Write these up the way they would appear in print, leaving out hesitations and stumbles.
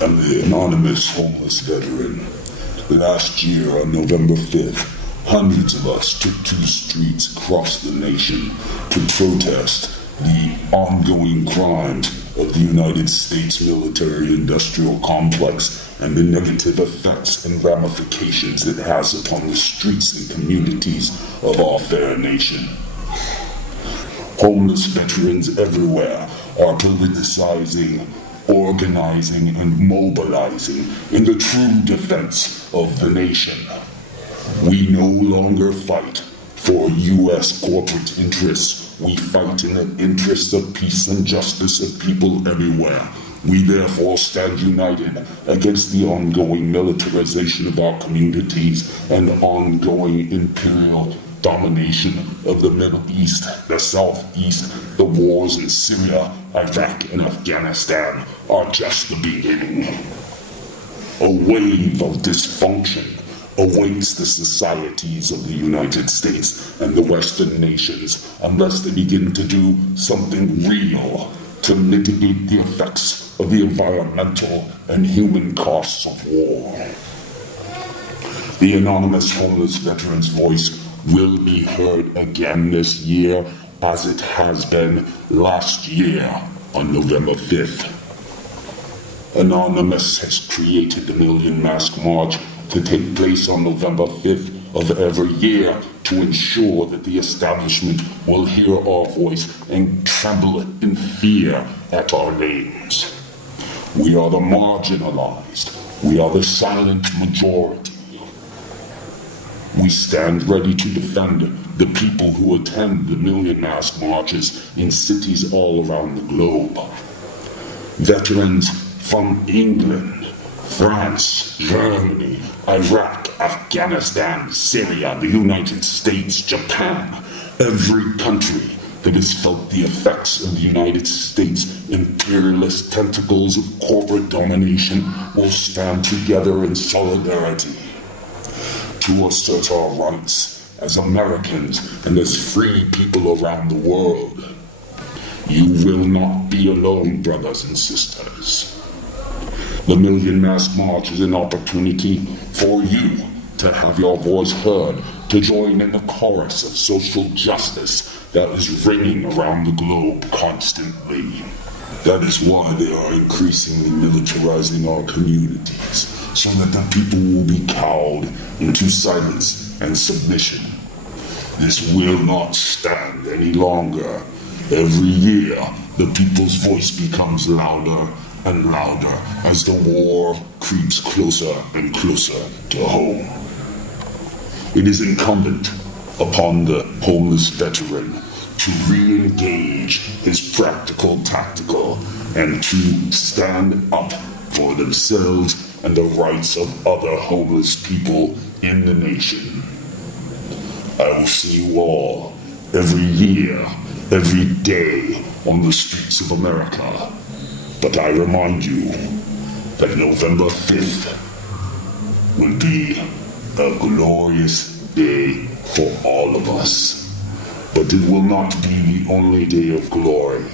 I'm the anonymous homeless veteran. Last year on November 5th, hundreds of us took to the streets across the nation to protest the ongoing crimes of the United States military-industrial complex and the negative effects and ramifications it has upon the streets and communities of our fair nation. Homeless veterans everywhere are politicizing, organizing, and mobilizing in the true defense of the nation. We no longer fight for U.S. corporate interests. We fight in the interests of peace and justice of people everywhere. We therefore stand united against the ongoing militarization of our communities and ongoing imperial domination of the Middle East, the Southeast. The wars in Syria, Iraq, and Afghanistan are just the beginning. A wave of dysfunction awaits the societies of the United States and the Western nations unless they begin to do something real to mitigate the effects of the environmental and human costs of war. The anonymous homeless veteran's voice will be heard again this year as it has been last year on November 5th. Anonymous has created the Million Mask March to take place on November 5th of every year to ensure that the establishment will hear our voice and tremble in fear at our names. We are the marginalized. We are the silent majority. We stand ready to defend the people who attend the Million Mask Marches in cities all around the globe. Veterans from England, France, Germany, Iraq, Afghanistan, Syria, the United States, Japan, every country that has felt the effects of the United States' imperialist tentacles of corporate domination will stand together in solidarity to assert our rights as Americans and as free people around the world. You will not be alone, brothers and sisters. The Million Mask March is an opportunity for you to have your voice heard, to join in the chorus of social justice that is ringing around the globe constantly. That is why they are increasingly militarizing our communities, so that the people will be cowed into silence and submission. This will not stand any longer. Every year, the people's voice becomes louder and louder as the war creeps closer and closer to home. It is incumbent upon the homeless veteran to re-engage his practical, tactical, and to stand up for themselves and the rights of other homeless people in the nation. I will see you all every year, every day on the streets of America. But I remind you that November 5th will be a glorious day for all of us. But it will not be the only day of glory.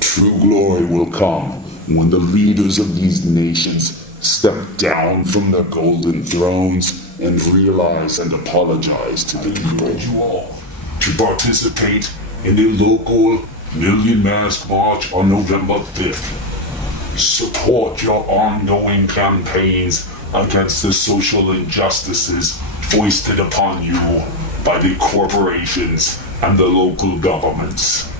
True glory will come when the leaders of these nations step down from their golden thrones and realize and apologize to the people. I encourage you all to participate in the local Million Mask March on November 5th. Support your ongoing campaigns against the social injustices foisted upon you by the corporations and the local governments.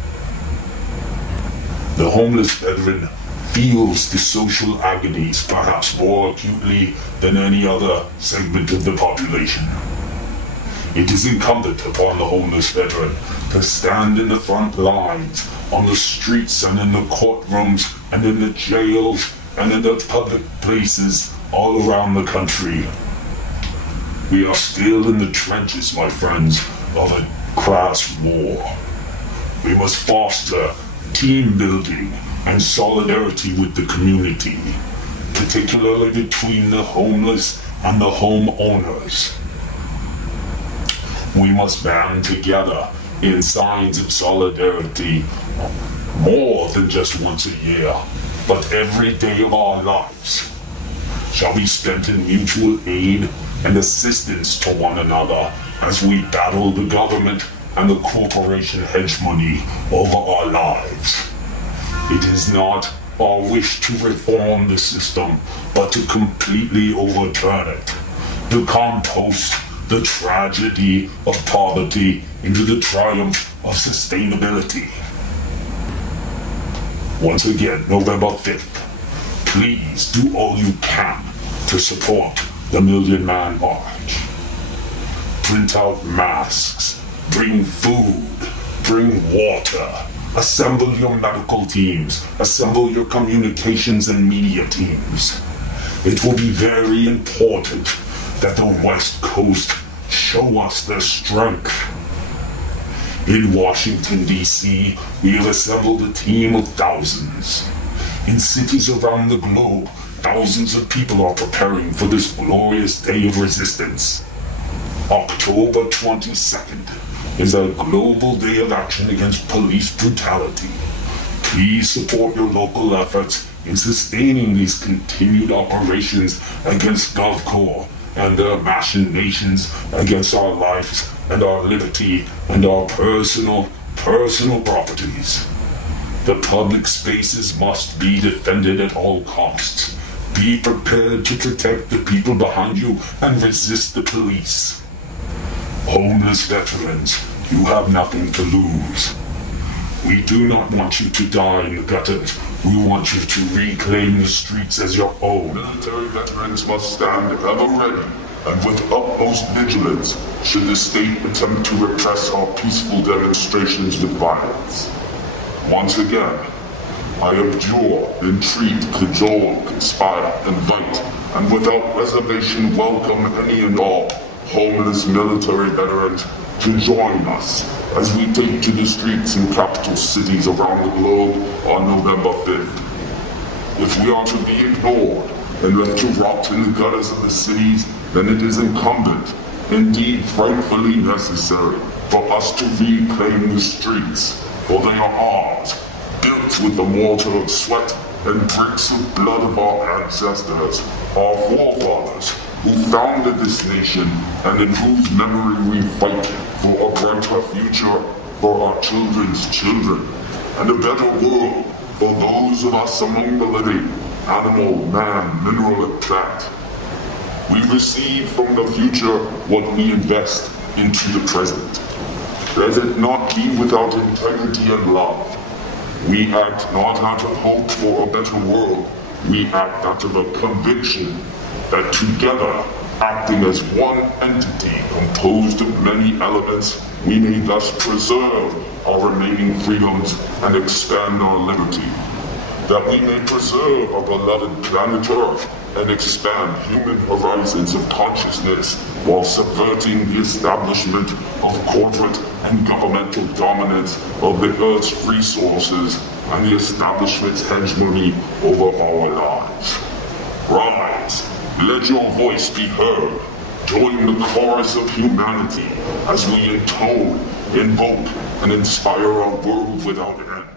The homeless veteran feels the social agonies perhaps more acutely than any other segment of the population. It is incumbent upon the homeless veteran to stand in the front lines, on the streets and in the courtrooms and in the jails and in the public places all around the country. We are still in the trenches, my friends, of a class war. We must foster team building and solidarity with the community, particularly between the homeless and the homeowners. We must band together in signs of solidarity more than just once a year, but every day of our lives. shall be spent in mutual aid and assistance to one another as we battle the government and the corporation hegemony over our lives. It is not our wish to reform the system, but to completely overturn it, to compost the tragedy of poverty into the triumph of sustainability. Once again, November 5th, please do all you can to support the Million Man March. Print out masks, bring food, bring water, assemble your medical teams, assemble your communications and media teams. It will be very important that the West Coast show us their strength. In Washington, D.C., we have assembled a team of thousands. In cities around the globe, thousands of people are preparing for this glorious day of resistance. October 22nd is a global day of action against police brutality. Please support your local efforts in sustaining these continued operations against GovCorp and their machinations against our lives and our liberty and our personal properties. The public spaces must be defended at all costs. Be prepared to protect the people behind you and resist the police. Homeless veterans, you have nothing to lose. We do not want you to die in the gutters. We want you to reclaim the streets as your own. Military veterans must stand ever ready and with utmost vigilance should the state attempt to repress our peaceful demonstrations with violence. Once again, I abjure, entreat, cajole, conspire, invite, and without reservation welcome any and all homeless military veterans to join us as we take to the streets in capital cities around the globe on November 5th. If we are to be ignored and left to rot in the gutters of the cities, then it is incumbent, indeed frightfully necessary, for us to reclaim the streets, for they are ours, built with the mortar of sweat and bricks of blood of our ancestors, our forefathers, who founded this nation and in whose memory we fight for a brighter future for our children's children, and a better world for those of us among the living, animal, man, mineral, and plant. We receive from the future what we invest into the present. Let it not be without integrity and love. We act not out of hope for a better world. We act out of a conviction that together, acting as one entity composed of many elements, we may thus preserve our remaining freedoms and expand our liberty. That we may preserve our beloved planet Earth and expand human horizons of consciousness while subverting the establishment of corporate and governmental dominance of the Earth's resources and the establishment's hegemony over our lives. Rise, let your voice be heard. Join the chorus of humanity as we intone, invoke, and inspire a world without end.